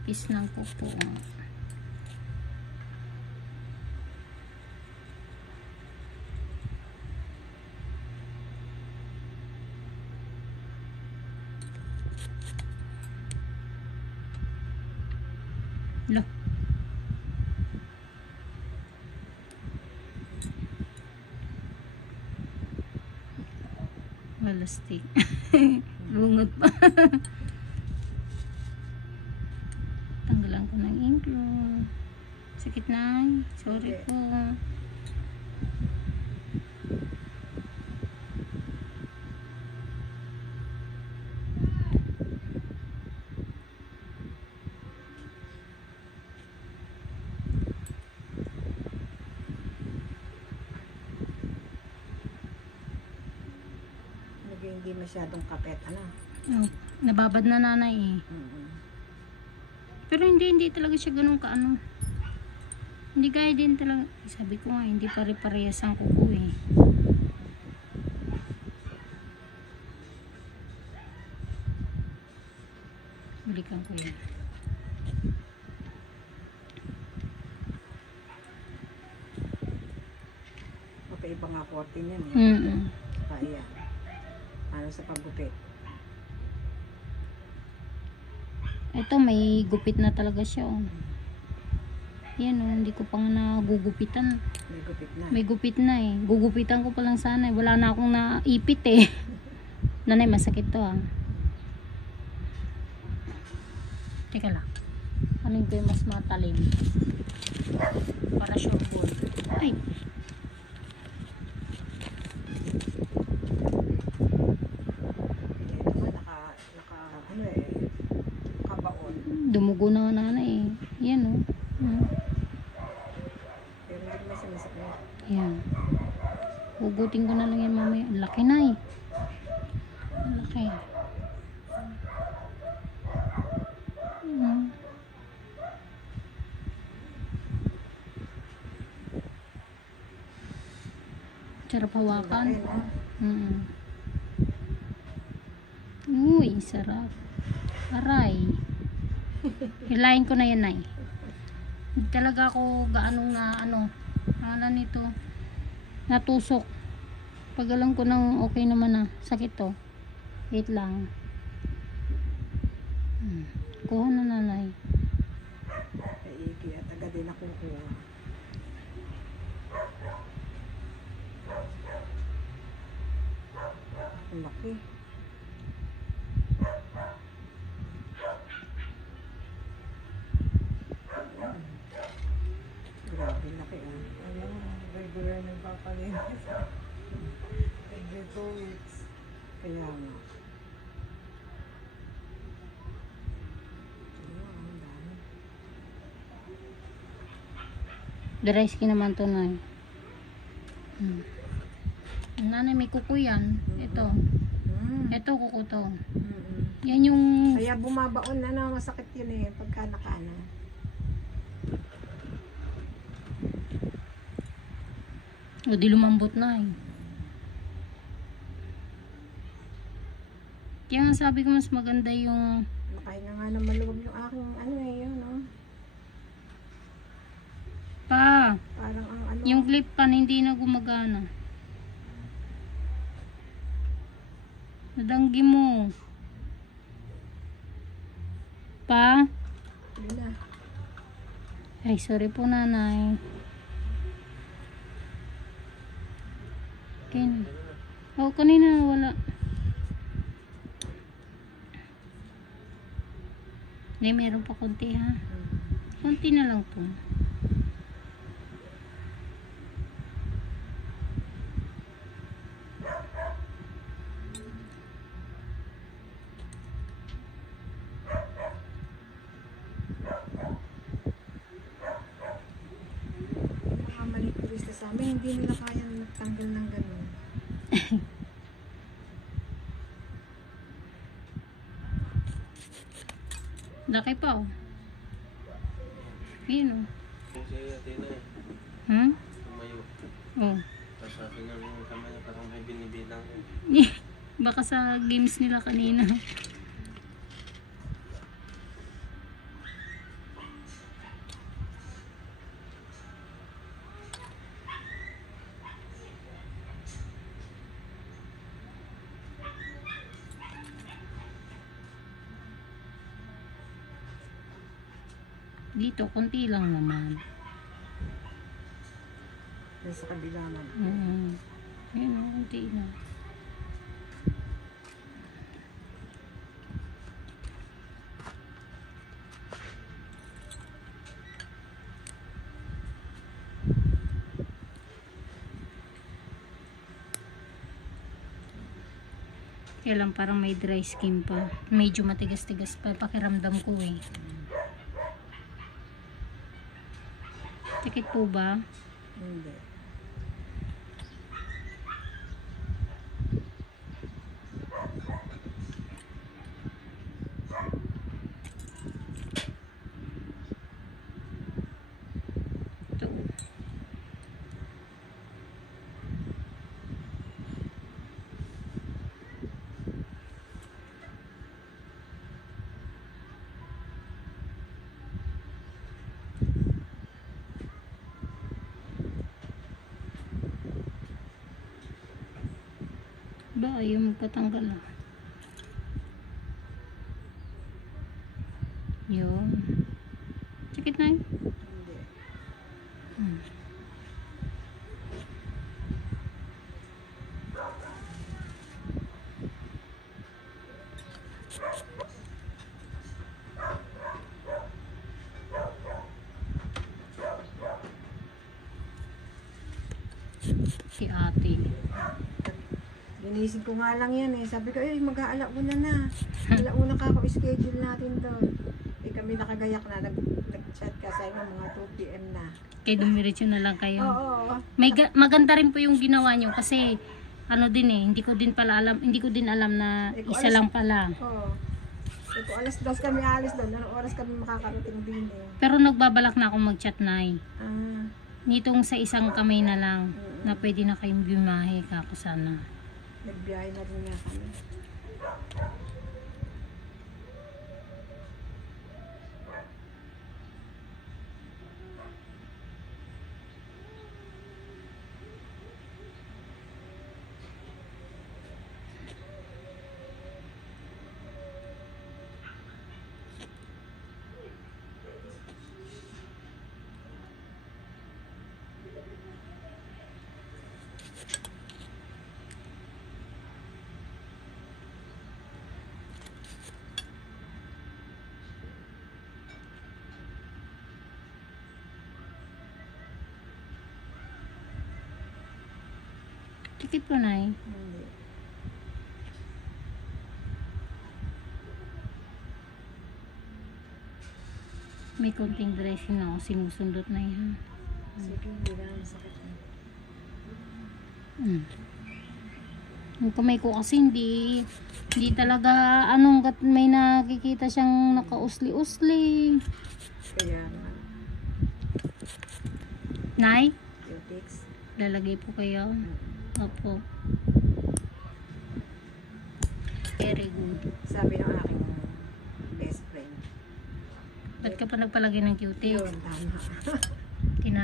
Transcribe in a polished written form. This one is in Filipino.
nipis ng kuko. Loh. Malastik. Bungot pa. Tanggalan ko ng inklo. Sakit na. Sorry po. Hindi masyadong kapet, ano? Oh, nababad na nanay eh. Pero hindi talaga siya ganun kaano. Hindi gaya din talaga. Sabi ko nga, hindi pare-parehas ang kuko eh. Balikan ko yan. Iba nga 14 yan eh. Kaya. Ano sa paggupit? Ito may gupit na talaga siya oh. Yan oh, hindi ko pang nagugupitan. May gupit na. May gupit na eh. Gugupitan ko pa lang sana eh. Wala na akong naipit eh. Nanay, masakit to ah. Teka lang. Ano yung mas matalim? Para sure ball. Ay! Dumugo na nanay eh. Yan o. Pero hindi mo sumisakit. Yan. Hugutin ko na lang yan mamaya. Laki na eh. Laki. Sarap hawakan. Uy, sarap. Aray. Hilahin ko na yan ay. Hindi talaga ako gaano na ano nito natusok. Pag alam ko nang okay naman na. Sakit to. Wait lang. Kuha na nanay. Kaigi at agad din ako kuha. Ang laki. Grabe laki ah. Ano, regular ng papalinis. Every 2 weeks. Kaya nga. Dry skin naman to na. Nanay, may kuko yan. Ito. Ito kuko to. Yan yung... Kaya bumabaon na masakit yun eh. Pagka nakaano. O di lumambot na eh. Kaya nga sabi ko mas maganda yung... Nakahinga nga na maluwag yung aking ano eh yun no. Pa! Parang ang ano... Yung clip pan hindi na gumagana. Nadanggi mo. Pa? Hindi na. Ay, sorry po nanay. Oh, kanina wala. Hindi, meron pa konti ha. Konti na lang po. Mga manicurista sa amin, hindi nila kaya tanggal ng ganun. Laki pa oh. Ayan oh. Kasi Athena eh. Tumayo. Oh. Tapos sabi nga yung kamay niya parang may binibilang. Baka sa games nila kanina. Dito, konti lang naman. Yan sa kabila mo. Ayun, konti lang. Kaya lang parang may dry skin pa. Medyo matigas-tigas pa pakiramdam ko eh. Sakit po ba? Hindi. Ito. Ba, ayaw magpatanggal ah. Yun. Sakit na yun. Hindi. Si ate. Ginising ko nga lang yan eh. Sabi ko, mag-aalauna na. Alauna ka ako schedule natin doon. Eh kami nakagayak na. Nag-chat ka sa inyo mga 2 PM na. Kaya dumiretso na lang kayo. Oo. Maganda rin po yung ginawa nyo kasi ano din eh, hindi ko din alam na isa lang pala. Oo. Ito alas 2 kami alis doon. Anong oras kami makakarating din eh. Pero nagbabalak na akong mag-chat na eh. Ah. Nitong sa isang kamay na lang na pwede na kayong bimahe kako sana. Nagbiyahe na rin nga kami. Tikit po na eh. Hindi. May konting dressing na ako sinusundot na yan. Sige, hindi na masakit na. Yung kamay ko kasi hindi talaga may nakikita siyang nakausli-usli. Kaya nga. Nay, Cutics. lalagay po kayo. Opo. Very good. Sabi ng aking best friend. Ba't ka pa nagpalagay ng cutie? Yun, tama.